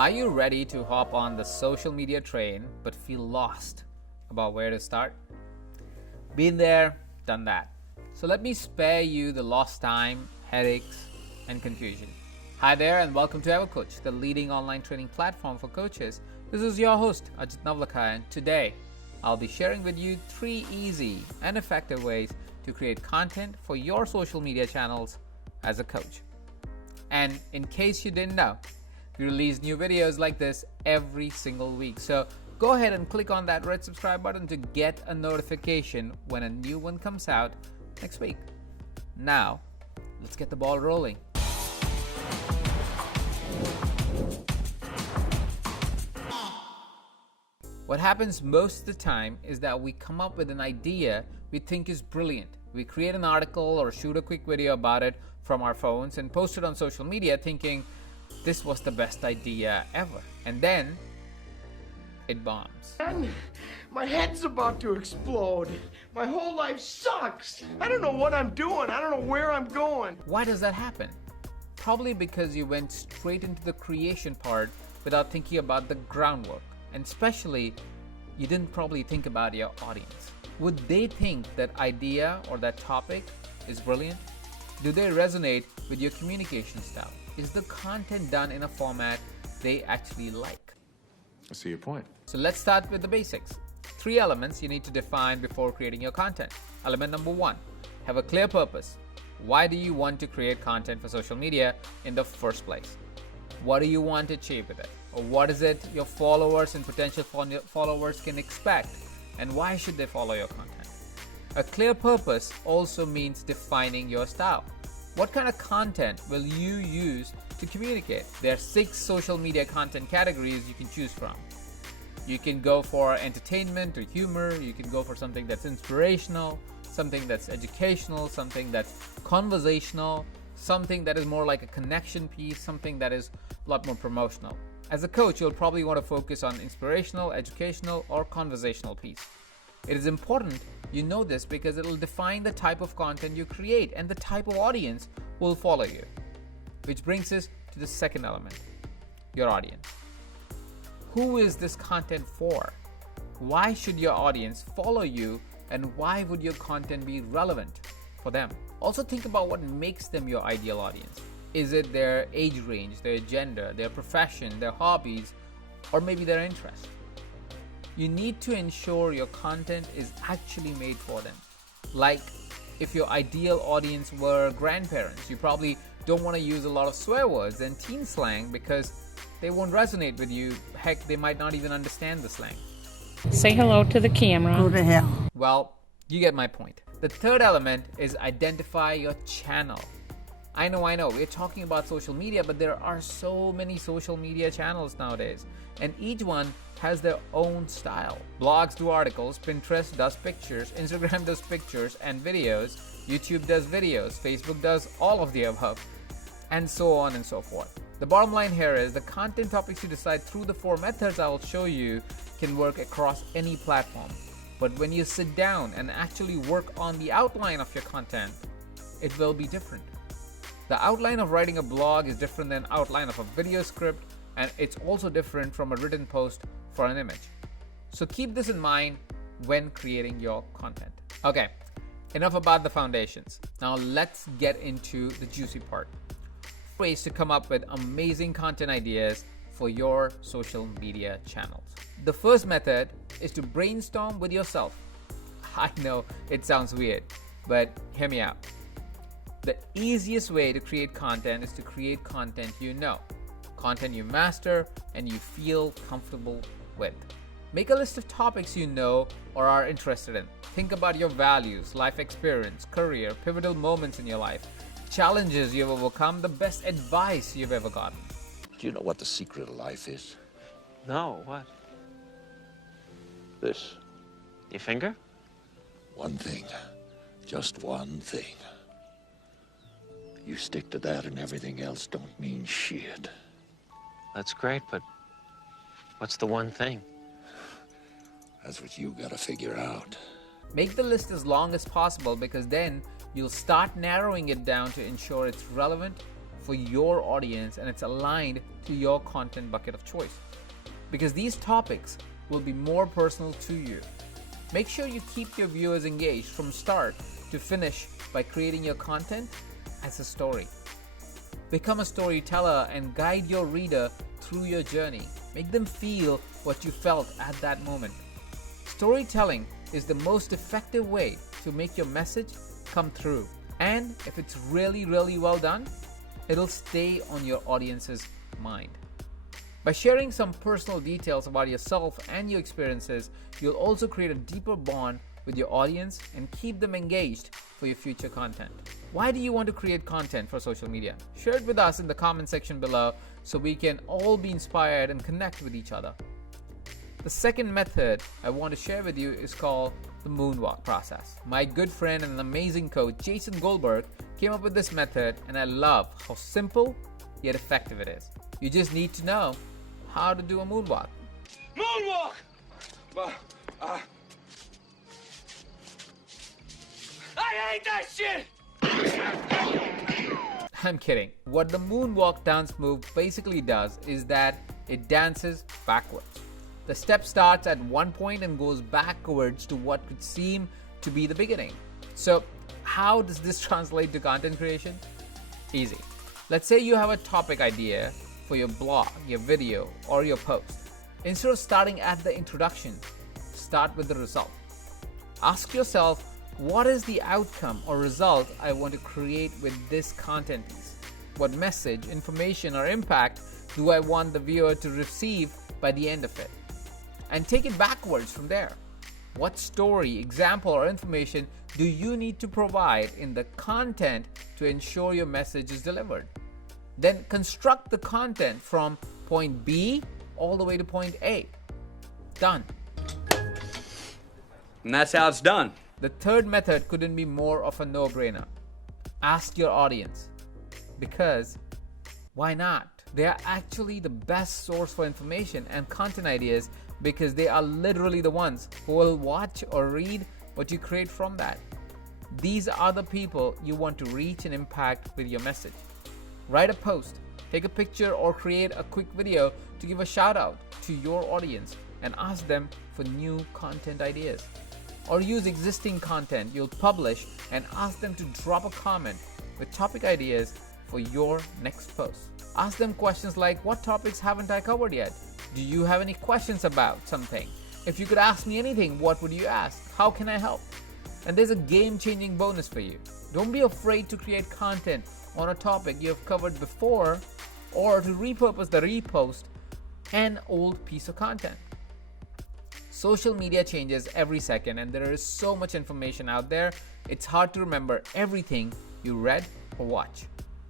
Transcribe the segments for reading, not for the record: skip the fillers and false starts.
Are you ready to hop on the social media train but feel lost about where to start? Been there, done that. So let me spare you the lost time, headaches, and confusion. Hi there and welcome to EverCoach, the leading online training platform for coaches. This is your host, Ajit Navlakha, and today I'll be sharing with you 3 easy and effective ways to create content for your social media channels as a coach. And in case you didn't know, we release new videos like this every single week. So go ahead and click on that red subscribe button to get a notification when a new one comes out next week. Now, let's get the ball rolling. What happens most of the time is that we come up with an idea we think is brilliant. We create an article or shoot a quick video about it from our phones and post it on social media thinking this was the best idea ever. And then it bombs. My head's about to explode. My whole life sucks. I don't know what I'm doing. I don't know where I'm going. Why does that happen? Probably because you went straight into the creation part without thinking about the groundwork. And especially, you didn't probably think about your audience. Would they think that idea or that topic is brilliant? Do they resonate with your communication style? Is the content done in a format they actually like? I see your point. So let's start with the basics. 3 elements you need to define before creating your content. Element number 1, have a clear purpose. Why do you want to create content for social media in the first place? What do you want to achieve with it? Or what is it your followers and potential followers can expect? And why should they follow your content? A clear purpose also means defining your style. What kind of content will you use to communicate? There are 6 social media content categories you can choose from. You can go for entertainment or humor. You can go for something that's inspirational, something that's educational, something that's conversational, something that is more like a connection piece, something that is a lot more promotional. As a coach, you'll probably want to focus on inspirational, educational, or conversational piece. It is important you know this because it will define the type of content you create and the type of audience will follow you. Which brings us to the second element, your audience. Who is this content for? Why should your audience follow you and why would your content be relevant for them? Also think about what makes them your ideal audience. Is it their age range, their gender, their profession, their hobbies, or maybe their interests? You need to ensure your content is actually made for them. Like if your ideal audience were grandparents, you probably don't want to use a lot of swear words and teen slang because they won't resonate with you. Heck, they might not even understand the slang. Say hello to the camera. Go to hell. Well, you get my point. The third element is identify your channel. I know, we're talking about social media, but there are so many social media channels nowadays, and each one has their own style. Blogs do articles, Pinterest does pictures, Instagram does pictures and videos, YouTube does videos, Facebook does all of the above, and so on and so forth. The bottom line here is the content topics you decide through the 4 methods I will show you can work across any platform. But when you sit down and actually work on the outline of your content, it will be different. The outline of writing a blog is different than outline of a video script, and it's also different from a written post for an image. So keep this in mind when creating your content. Okay, enough about the foundations. Now let's get into the juicy part. Ways to come up with amazing content ideas for your social media channels. The first method is to brainstorm with yourself. I know it sounds weird, but hear me out. The easiest way to create content is to create content you know, content you master and you feel comfortable with. Make a list of topics you know or are interested in. Think about your values, life experience, career, pivotal moments in your life, challenges you've overcome, the best advice you've ever gotten. Do you know what the secret of life is? No, what? This. Your finger? One thing. Just one thing. You stick to that and everything else don't mean shit. That's great, but what's the one thing? That's what you gotta figure out. Make the list as long as possible because then you'll start narrowing it down to ensure it's relevant for your audience and it's aligned to your content bucket of choice. Because these topics will be more personal to you. Make sure you keep your viewers engaged from start to finish by creating your content as a story. Become a storyteller and guide your reader through your journey. Make them feel what you felt at that moment. Storytelling is the most effective way to make your message come through. And if it's really, really well done, it'll stay on your audience's mind. By sharing some personal details about yourself and your experiences, you'll also create a deeper bond with your audience and keep them engaged for your future content. Why do you want to create content for social media? Share it with us in the comment section below so we can all be inspired and connect with each other. The second method I want to share with you is called the moonwalk process. My good friend and amazing coach Jason Goldberg came up with this method, and I love how simple yet effective it is. You just need to know how to do a moonwalk. Moonwalk! I hate that shit! I'm kidding. What the moonwalk dance move basically does is that it dances backwards. The step starts at one point and goes backwards to what could seem to be the beginning. So, how does this translate to content creation? Easy. Let's say you have a topic idea for your blog, your video, or your post. Instead of starting at the introduction, start with the result. Ask yourself, what is the outcome or result I want to create with this content piece? What message, information, or impact do I want the viewer to receive by the end of it? And take it backwards from there. What story, example, or information do you need to provide in the content to ensure your message is delivered? Then construct the content from point B all the way to point A. Done. And that's how it's done. The third method couldn't be more of a no-brainer. Ask your audience. Because why not? They are actually the best source for information and content ideas because they are literally the ones who will watch or read what you create from that. These are the people you want to reach and impact with your message. Write a post, take a picture, or create a quick video to give a shout out to your audience and ask them for new content ideas. Or use existing content you'll publish and ask them to drop a comment with topic ideas for your next post. Ask them questions like, what topics haven't I covered yet? Do you have any questions about something? If you could ask me anything, what would you ask? How can I help? And there's a game-changing bonus for you. Don't be afraid to create content on a topic you have covered before or to repurpose the repost an old piece of content. Social media changes every second and there is so much information out there, it's hard to remember everything you read or watch.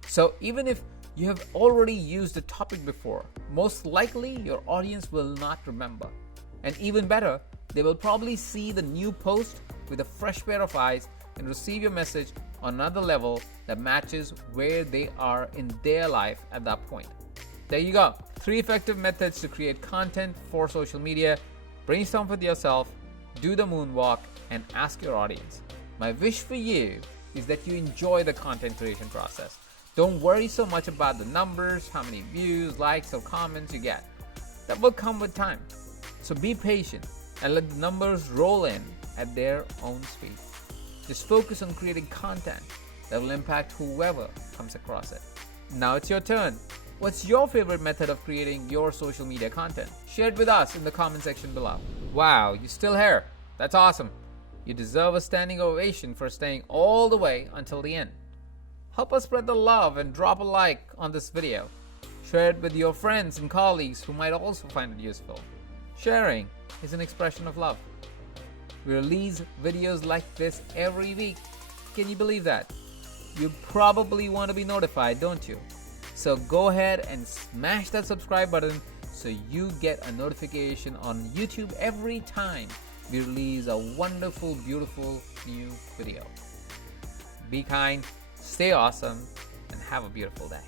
So even if you have already used a topic before, most likely your audience will not remember. And even better, they will probably see the new post with a fresh pair of eyes and receive your message on another level that matches where they are in their life at that point. There you go. 3 effective methods to create content for social media. Brainstorm with yourself, do the moonwalk, and ask your audience. My wish for you is that you enjoy the content creation process. Don't worry so much about the numbers, how many views, likes, or comments you get. That will come with time. So be patient and let the numbers roll in at their own speed. Just focus on creating content that will impact whoever comes across it. Now it's your turn. What's your favorite method of creating your social media content? Share it with us in the comment section below. Wow, you're still here. That's awesome. You deserve a standing ovation for staying all the way until the end. Help us spread the love and drop a like on this video. Share it with your friends and colleagues who might also find it useful. Sharing is an expression of love. We release videos like this every week. Can you believe that? You probably want to be notified, don't you? So go ahead and smash that subscribe button so you get a notification on YouTube every time we release a wonderful, beautiful new video. Be kind, stay awesome, and have a beautiful day.